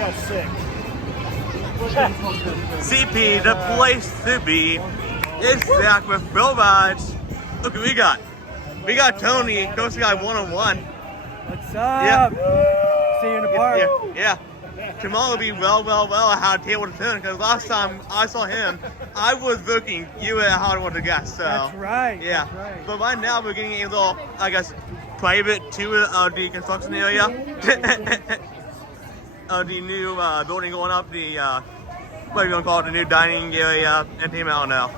got sick. CP, the place to be. It's Zach with Bill Rides. Look what we got. We got Tony, Coast Guy 101. What's up? See you in the park. Yeah. Jamal will be well at how to table to turn, because last time I saw him, I was booking you at how to want to guess. So That's right. Yeah. That's right. But right now we're getting a little, I guess, private tour of the construction area. Of the new building going up, the what are you gonna call it, the new dining area, entertainment, I don't know.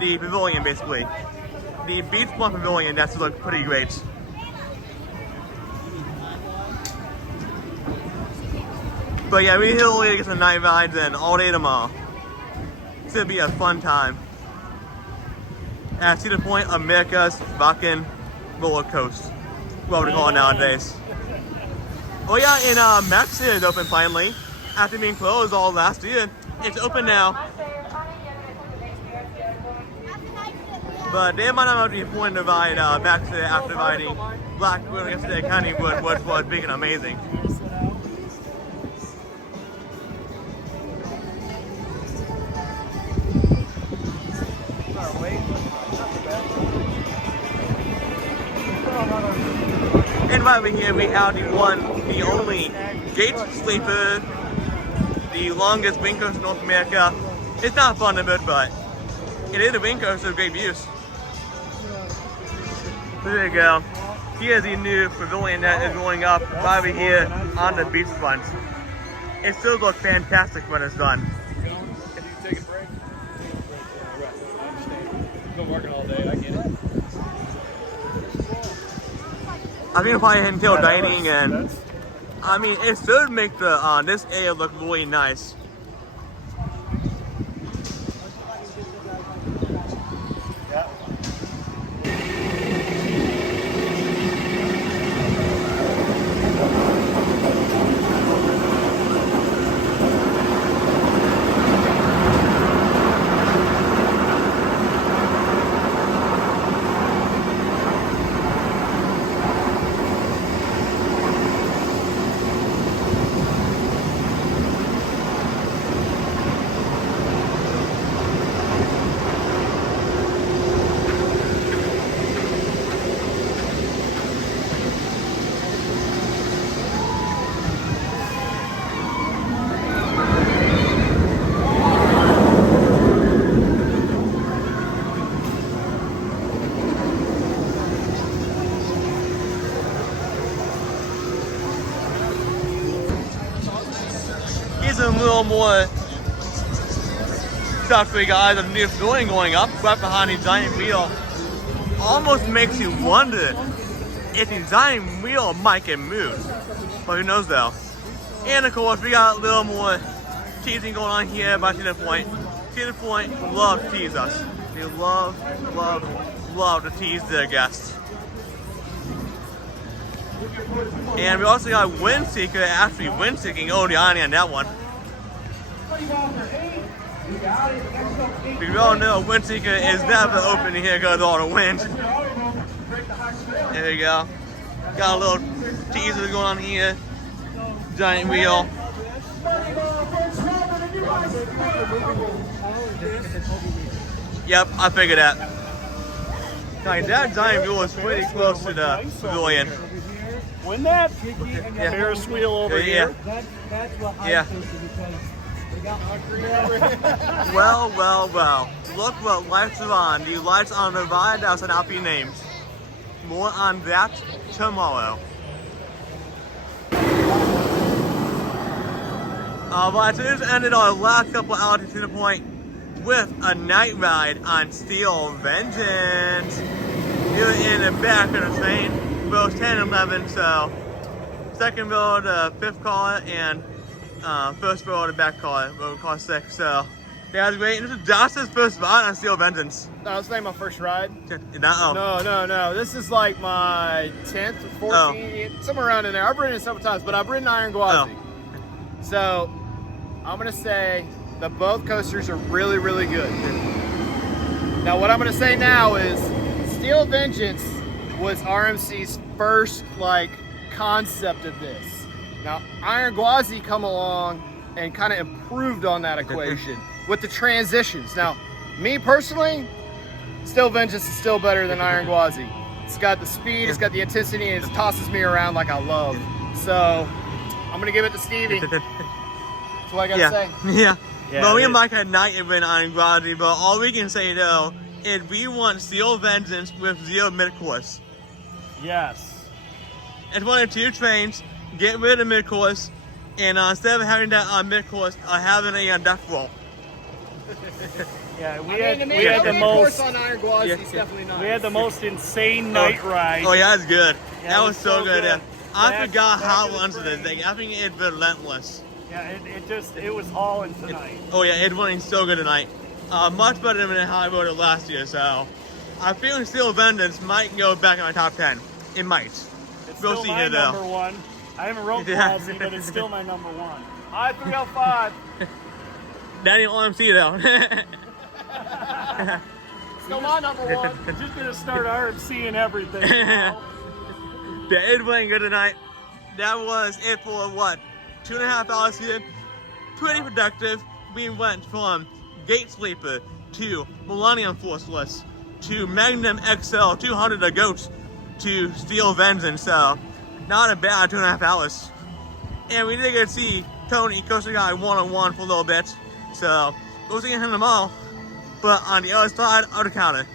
The pavilion, basically. The beachfront pavilion, that's look pretty great. But yeah, we here later get some night rides and all day tomorrow. It's gonna be a fun time. At Cedar Point, America's rockin' roller coaster. What we call it nowadays. Oh yeah, and Max is open finally. After being closed all last year. It's open now. But they might not be important to ride Max after riding Blackwood yesterday, Countywood, which was big and amazing. And right over here we have the only gate sleeper, the longest wing coaster in North America. It's not fun to boat, but it is a wing coaster with great views. So there you go. Here's the new pavilion that is going up right over here on the beachfront. It still looks fantastic when it's done. Can you take a break? I've been working all day, I get it. I think probably until dining, and I mean it should make the this area look really nice. Here's a little more stuff for you guys. A new building going up right behind the giant wheel. Almost makes you wonder if the giant wheel might get moved. But who knows though. And of course we got a little more teasing going on here by Cedar Point. Cedar Point love to tease us. They love to tease their guests. And we also got Windseeker actually windseeking over the island on that one. We all know Windseeker is never open here because of all the wind. There you go. Got a little teaser going on here. Giant wheel. Yep, I figured that. Like that giant wheel is pretty close to the pavilion. When that Ferris wheel over here. That's what I think because Well. Look what lights are on. The lights on the ride that should not be named. More on that tomorrow. Alright, so this ended our last couple hours to the point with a night ride on Steel Vengeance. Here in the back of the train, rows 10 and 11, so second row the fifth car and first row the back car, row car 6. So that was great. And this is Josh's first ride on Steel Vengeance. No, this ain't my first ride. No. No. This is like my 10th or 14th, somewhere around in there. I've ridden it several times, but I've ridden Iron Gwazi. So I'm gonna say that both coasters are really, really good. Now what I'm gonna say now is Steel Vengeance was RMC's first like concept of this. Now, Iron Gwazi come along and kind of improved on that equation with the transitions. Now, me personally, Steel Vengeance is still better than Iron Gwazi. It's got the speed, it's got the intensity, and it tosses me around like I love. So, I'm gonna give it to Stevie. That's what I gotta say. Yeah. Yeah, Well, me and Mike had not even Iron Gwazi, but all we can say though is we want Steel Vengeance with zero mid-course. Yes. It's one of two trains. Get rid of mid-course, and instead of having that mid-course, having a death roll. Yeah, we we had the most. on Iron Gwazi is Yeah. definitely nice. We had the most insane night ride. Oh yeah, that's good. Yeah, that it was so good. Yeah. I Back- forgot back how to the runs this train. thing. I think it's relentless. Yeah, it was hauling tonight. Oh yeah, it's running so good tonight. Much better than how I rode it last year. So I feel Steel Vengeance might go back in my top 10. It might. It's We'll still see my here, though. number one. I haven't rode Yeah. Gwazi, but it's still my number one. I-305. Daniel OMC though. Still my number one. We're just gonna start RMC and everything. You know? Yeah, it's running good tonight. That was it for what? 2.5 hours here. Pretty productive. We went from Gate Sleeper to Millennium Forceless to Magnum XL 200 a goat to Steel Vengeance. So not a bad 2.5 hours. And we did get to see Tony Coaster Guy 101 for a little bit. So we'll see him tomorrow. But on the other side of the counter.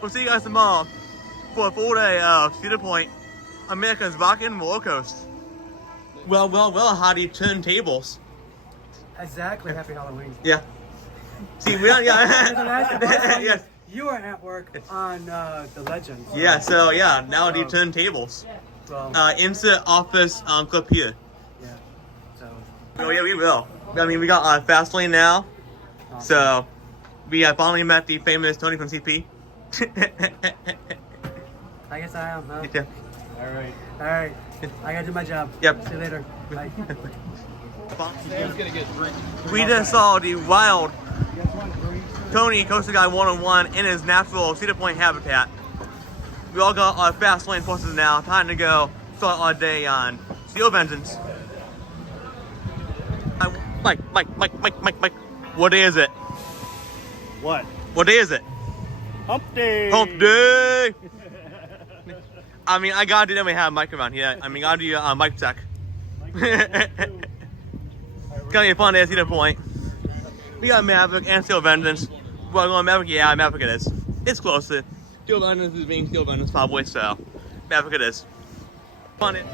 We'll see you guys tomorrow for a full day of Cedar Point, America's rockin' roller coaster. Well, how do you turn tables? Exactly. Happy Halloween. Yeah. See, we are, Yes. yes. You were at work on the Legends. Yeah, so yeah, now do you turn tables? Well, Insert office clip here. yeah. So. Oh yeah, we will. I mean, we got fast lane now, so we finally met the famous Tony from CP. I guess I am, huh? Yeah. All right. All right. I gotta do my job. Yep. See you later. Bye. Sam's gonna get drink. We just saw the wild Tony Coaster Guy 101 in his natural Cedar Point habitat. We all got our fast lane horses now. Time to go start our day on Steel Vengeance. Mike. What day is it? What? What day is it? Hump day. Hump day! I mean, I gotta do that when we have Mike around here. I mean, gotta do a mic check. It's gonna be a fun day at Cedar Point. We got Maverick and Steel Vengeance. Well, going Maverick, yeah, Maverick it is. It's closer. Steel Vengeance is being Steel Vengeance probably, so Maverick it is. Fun it.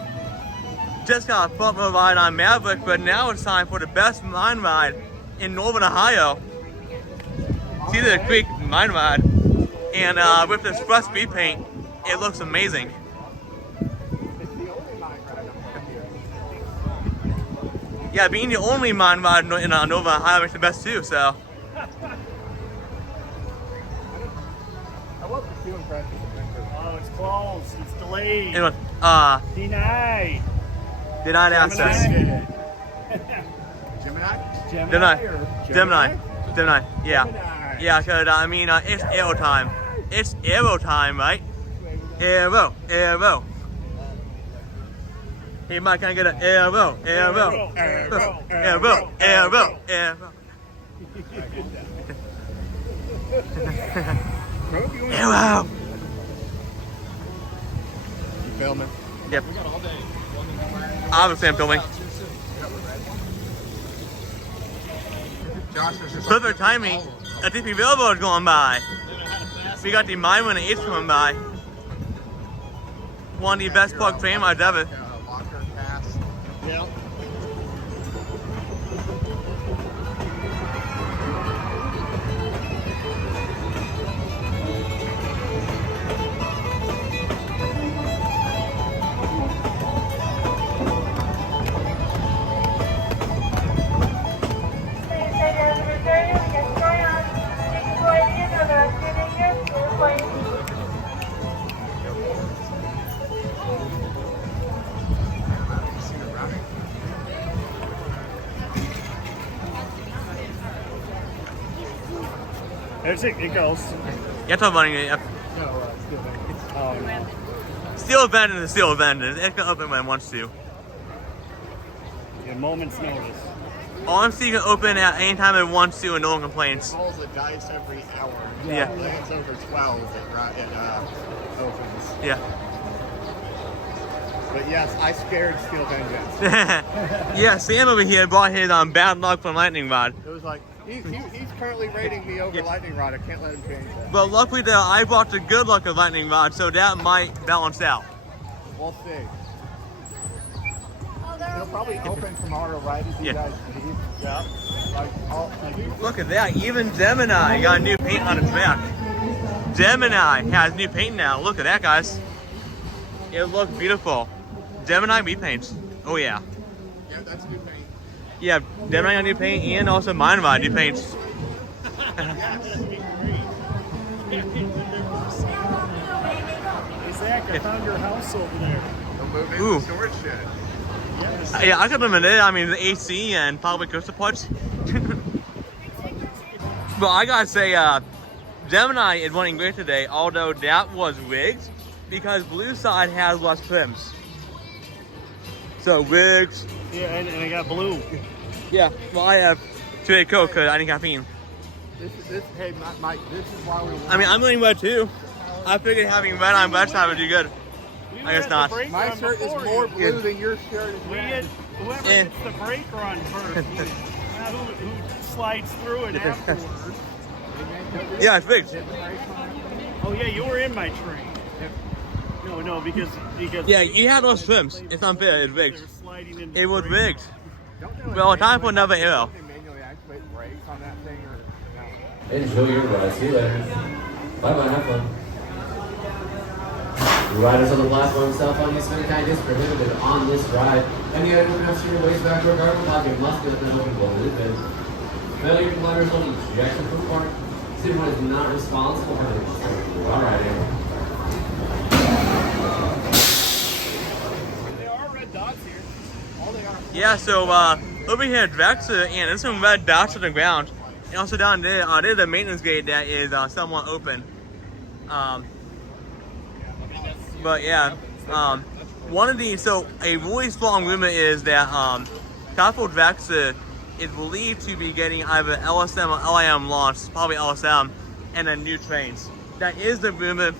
Just got a front row ride on Maverick, but now it's time for the best mine ride in Northern Ohio. Cedar Creek mine ride. And with this fresh repaint, it looks amazing. Yeah, being the only mine ride in Northern Ohio makes the best too, so. Oh, it's closed. It's delayed. Anyway, Denied. did not ask us. Gemini. Gemini. Yeah. Yeah, cause I mean, it's arrow time. It's arrow time, right? Arrow. Hey, Mike, can I get an arrow? Arrow. Arrow. You filming? Yep. We got all day. Obviously, I'm filming. Perfect timing. A DP Railroad going by. We got the mine when it's coming by. One of the best park train rides ever. Yeah. There's it. It goes. Yeah, talk about it. Oh, no. Steel Vengeance is Steel Vengeance. It's gonna open when it wants to. moment's notice. OMC can open at any time it wants to and no one complains. It rolls the dice every hour. Yeah. When it's over 12, it opens. Yeah. But yes, I scared Steel Vengeance. Yeah, Sam over here brought his bad luck from lightning rod. It was like, he's currently rating me over lightning rod. I can't let him change that. But luckily though, I brought the good luck of lightning rod, so that might balance out. We'll see. It'll probably open tomorrow, right? As you guys leave. Yeah. Look at that, even Gemini got new paint on its back. Gemini has new paint now. Look at that, guys. It looks beautiful. Gemini repaints. Oh yeah. Yeah, that's new paint. Yeah, Gemini got new paint and also mine got new paints. Hey Zach, I found your house over there. They'll move in Ooh. the storage shed. Yes. Yeah, I could live in it. I mean, the AC and probably coaster parts. But I gotta say, Gemini is running great today, although that was rigged because Blue Side has less trims. So rigged. Yeah, and I got blue. Yeah, well I have today Coke because I need caffeine. Hey, Mike, this is why we want. I mean, I'm running red too. I figured having red on red side would do good. We I guess were at not. the brake My run shirt is before more you. blue than your shirt is We red. get whoever Eh. gets the brake run first. Who slides through it afterwards. Yeah, it's rigged. Oh yeah, you were in my train. No, because Yeah, you had those trims. It's unfair. It's rigged. they're sliding into It was the brake. rigged. Well, time for another arrow. Manually activate brakes on that thing or no? Enjoy your ride. See you later. Bye-bye. Have fun. Riders on the platform, cell phone use of any kind is prohibited on this ride. Any item connecting your waist back to a garden pocket must be left open while it is in. Failure to comply resulting in ejection from park. City is not responsible for the all right, There are red dots here. All they are. Yeah, so over here at Vexer, and there's some red dots on the ground. And also down there, there's a maintenance gate that is somewhat open. But yeah, one of these, so a really strong rumor is that Capital Vexer is believed to be getting either LSM or LIM launched, probably LSM, and then new trains. That is the rumor.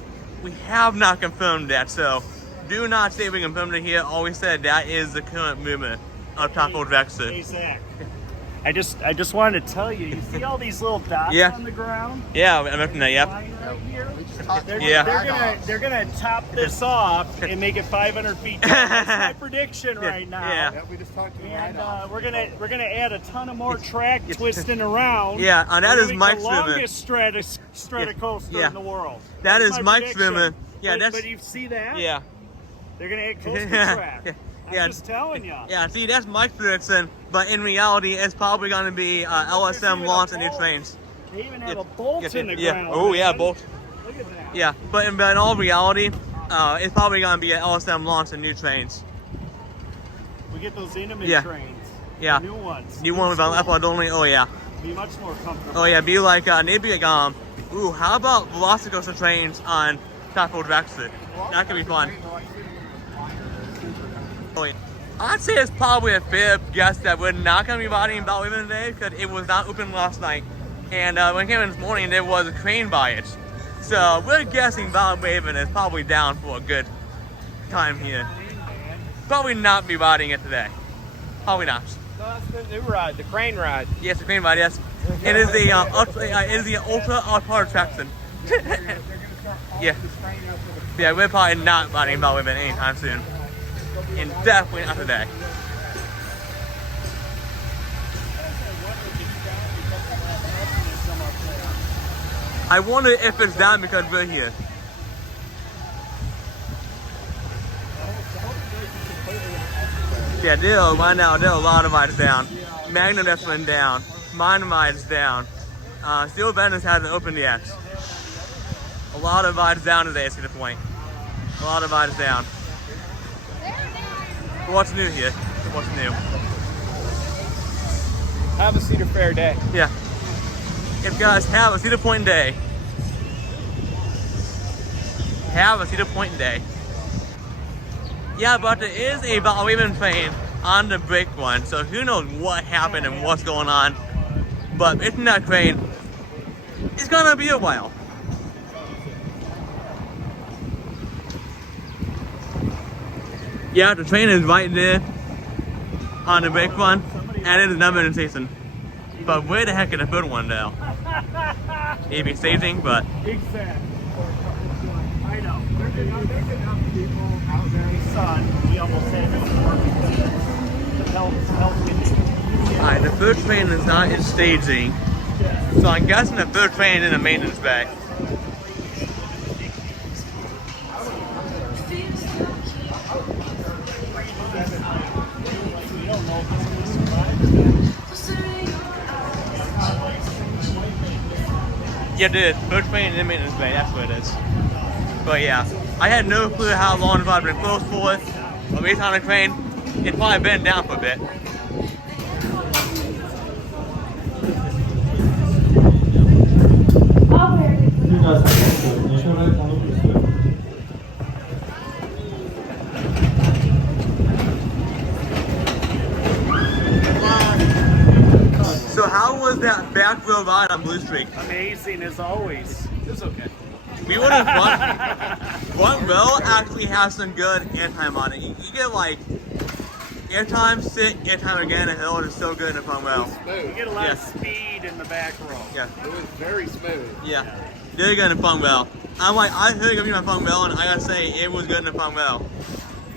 We have not confirmed that, so do not say we confirmed it here. All we said that is the current rumor of Capital Vexer. Hey Zach, I just wanted to tell you. You see all these little dots Yeah. on the ground? Yeah, I mentioned that, yep. Line right here? Yeah. They're gonna top this off and make it 500 feet down. That's my prediction right now. Yeah. Yeah, we just talked to the And ride-off. we're gonna add a ton of more track twisting around. Yeah, and that We're is gonna make Mike's the rumor. longest stratocoaster Yeah. in the world. That That's is my Mike's prediction. rumor. Yeah, but, that's- But you see that? Yeah. They're gonna add coaster Yeah. track. Yeah. I'm just telling you. Yeah, see, that's Mike's prediction, but in reality, it's probably going to be LSM launch and new trains. They even have a bolt in the Yeah. ground. Oh, yeah, man. bolt. Look at that. Yeah, but in all reality, it's probably going to be an LSM launch and new trains. We get those intimate Yeah. trains. Yeah. New ones. New one with F1 only. Oh, yeah. Be much more comfortable. Oh, yeah, be like, maybe like, ooh, how about Velocicoaster trains on Capital Vexer? That could be fun. Oh, yeah. I'd say it's probably a fair guess that we're not going to be riding Ballhaven today because it was not open last night. And when I came in this morning, there was a crane by it. So we're guessing Ballhaven is probably down for a good time here. Probably not be riding it today. Probably not. No, that's the new ride, the crane ride. Yes, the crane ride, yes. It is the ultra hard attraction. Yeah. Yeah, we're probably not riding Ballhaven anytime soon. And definitely not today. I wonder if it's down because we're here. Yeah, right now there are a lot of rides down. Magnet went down. Mine rides down. Steel Venice hasn't opened yet. A lot of rides down today, to the point. A lot of rides down. What's new here? What's new? Have a Cedar Fair day. Yeah. If guys have a Cedar Point day. Have a Cedar Point day. Yeah, but there is a Ballhaven train on the big one, so who knows what happened and what's going on. But it's not crane. It's gonna be a while. Yeah, the train is right there on the big one, and it is not been season. But where the heck is the third one now? Maybe staging, but Exactly. I know. There's enough people out there in the sun. We almost had it before because the health conditions. alright, the third train is not in staging. So I'm guessing the third train is in a maintenance bay. Yeah, dude, third train in the maintenance bay, that's what it is. But yeah, I had no clue how long I've been closed for. But based on the train, it's probably been down for a bit. So how was that back row ride on Blue Streak? Amazing as always. It was okay. We would have front row actually has some good airtime on it. You get like airtime, sit, airtime again, and hill, and it's so good in the front row. You get a lot of speed in the back row. Yeah. It was very smooth. Yeah. Really good in the front row. I'm like, I heard it gonna be my front row, and I gotta say, it was good in the front row.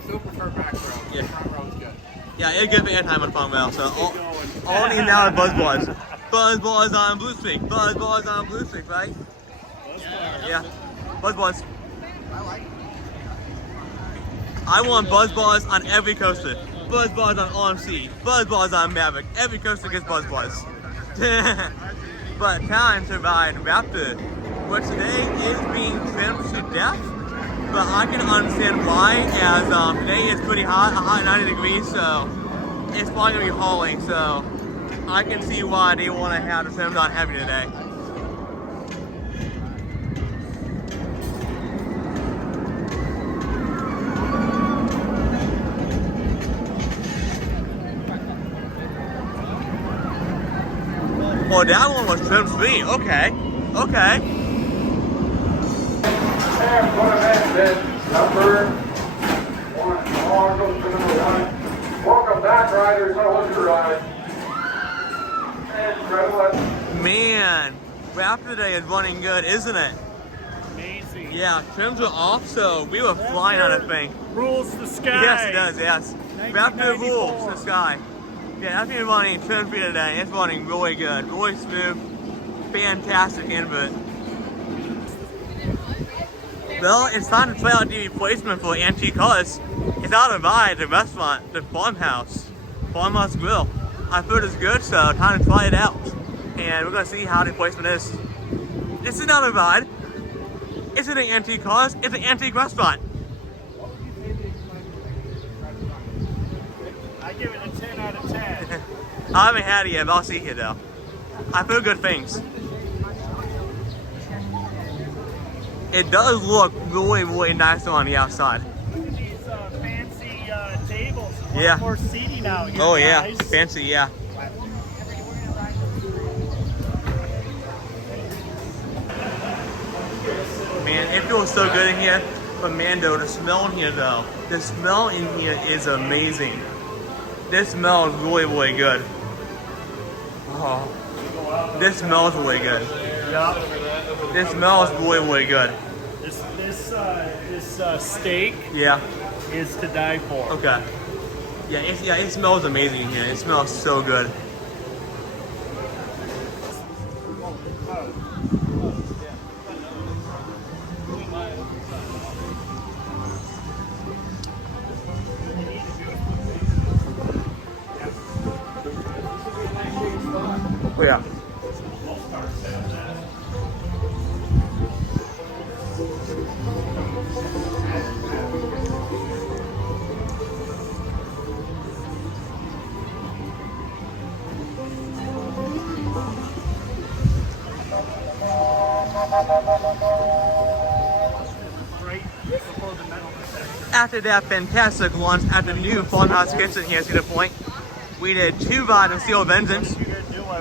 Still prefer back row. Yeah. Front row is good. Yeah, it's good for airtime on front row, so all I need now is Buzzballs. Buzzballs on Blue Streak. Buzzballs on Blue Streak, right? Yeah. Buzzballs. I want Buzzballs on every coaster. Buzzballs on OMC. Buzzballs on Maverick. Every coaster gets Buzzballs. But time to ride Raptor, which today is being trimmed to death. But I can understand why, as today is pretty hot, a hot 90 degrees, so it's probably gonna be hauling. So I can see why they want to have the trims on heavy today. Oh, that one was trimmed free. Okay. Okay. And put them in bid number one. All goes to number one. Welcome back, riders. How was your ride? Incredible. Man, Raptor Day is running good, isn't it? Amazing. Yeah, trims were off, so we were flying on that thing. Rules the sky. Yes, it does, yes. Raptor 1994. rules the sky. Yeah, that's been running trim free today. It's running really good, really smooth, fantastic invert. Well, it's time to try out the replacement for antique cars. It's out to buy the restaurant, the Farmhouse. Farmhouse Grill. I heard it's good, so time to try it out. And we're gonna see how the replacement is. This is not a ride. It's an antique cars, it's an antique restaurant. I give it a 10 out of 10. I haven't had it yet, but I'll see here though. I feel good things. It does look really, really nice on the outside. Look at these fancy tables. Yeah. More seating out here. Oh yeah, guys. fancy, yeah. Man, it feels so good in here. But man, though, the smell in here though, the smell in here is amazing. This smells really, really good. Oh, this smells really good. Yeah. This smells really, really good. This steak Yeah. is to die for. Okay. Yeah, it smells amazing in here. It smells so good. Oh yeah. Right before the metal detector. after that fantastic launch at the new Farmhouse kitchen here at Cedar Point, we did 2 rides in Steel Vengeance.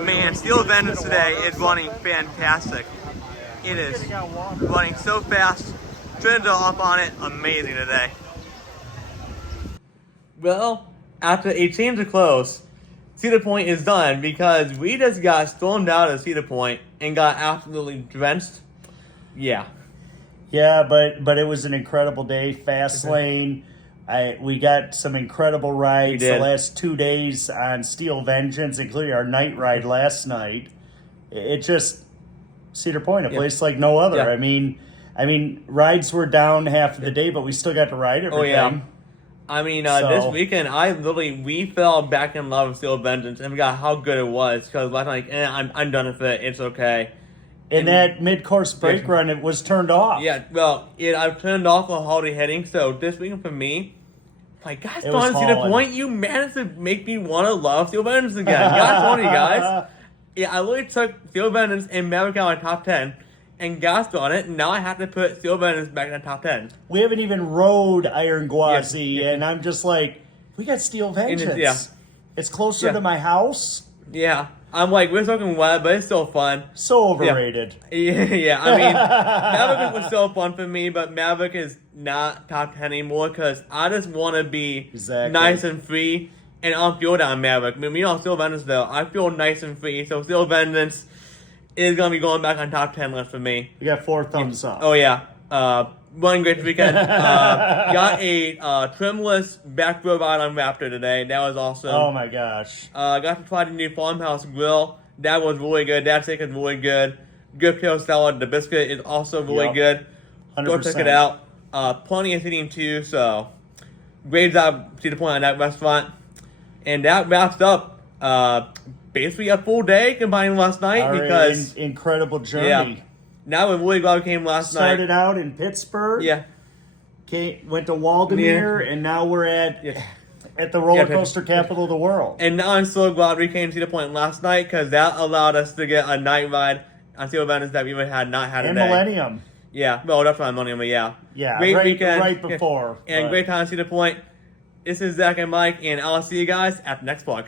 Man, Steel Vengeance today is running fantastic. It is running so fast. Turned off on it, amazing today. Well, after a change of clothes, Cedar Point is done because we just got stormed out of Cedar Point and got absolutely drenched. Yeah. Yeah, but it was an incredible day. Fast lane. We got some incredible rides the last 2 days on Steel Vengeance, including our night ride last night. It just Cedar Point, a place like no other. Yeah. I mean, rides were down half of the day, but we still got to ride everything. Oh yeah. I mean, this weekend, we fell back in love with Steel Vengeance and forgot how good it was. Because last night, I'm done with it. It's okay. And that mid-course brake run, it was turned off. Yeah, well, I've turned off the holiday heading. So this weekend for me, like, guys, don't see the point. You managed to make me want to love Steel Vengeance again. Gosh, one of you guys. Yeah, I literally took Steel Vengeance and Maverick out of my top 10 and gasped on it. And now I have to put Steel Vengeance back in the top 10. We haven't even rode Iron Gwazi, and I'm just like, we got Steel Vengeance. It's closer to my house. Yeah. I'm like, we're talking wet, but it's still fun. So overrated. Yeah. I mean, Maverick was still fun for me, but Maverick is not top 10 anymore because I just want to be nice and free, and I don't feel that on Maverick. I mean, you know, Steel Vengeance, though, I feel nice and free, so Steel Vengeance is going to be going back on top 10 list for me. You got 4 thumbs up. Oh, yeah. One great weekend. Got a trimless back row ride on Raptor today. That was awesome. Oh my gosh. Got to try the new Farmhouse grill. That was really good. That steak is really good. Good pill salad. The biscuit is also really good. 100%. Go check it out. Plenty of seating too. So great job to the point on that restaurant. And that wraps up basically a full day combining last night because incredible journey. Yeah. Now we're really glad we came last night. Started out in Pittsburgh. Yeah. Went to Waldameer, and now we're at the roller coaster capital of the world. And now I'm so glad we came to Cedar Point last night because that allowed us to get a night ride on Steel Vengeance that we had not had and today. Millennium. Yeah, well, that's not Millennium, but yeah. Yeah, great weekend. Right before. And great time at Cedar Point. This is Zach and Mike, and I'll see you guys at the next vlog.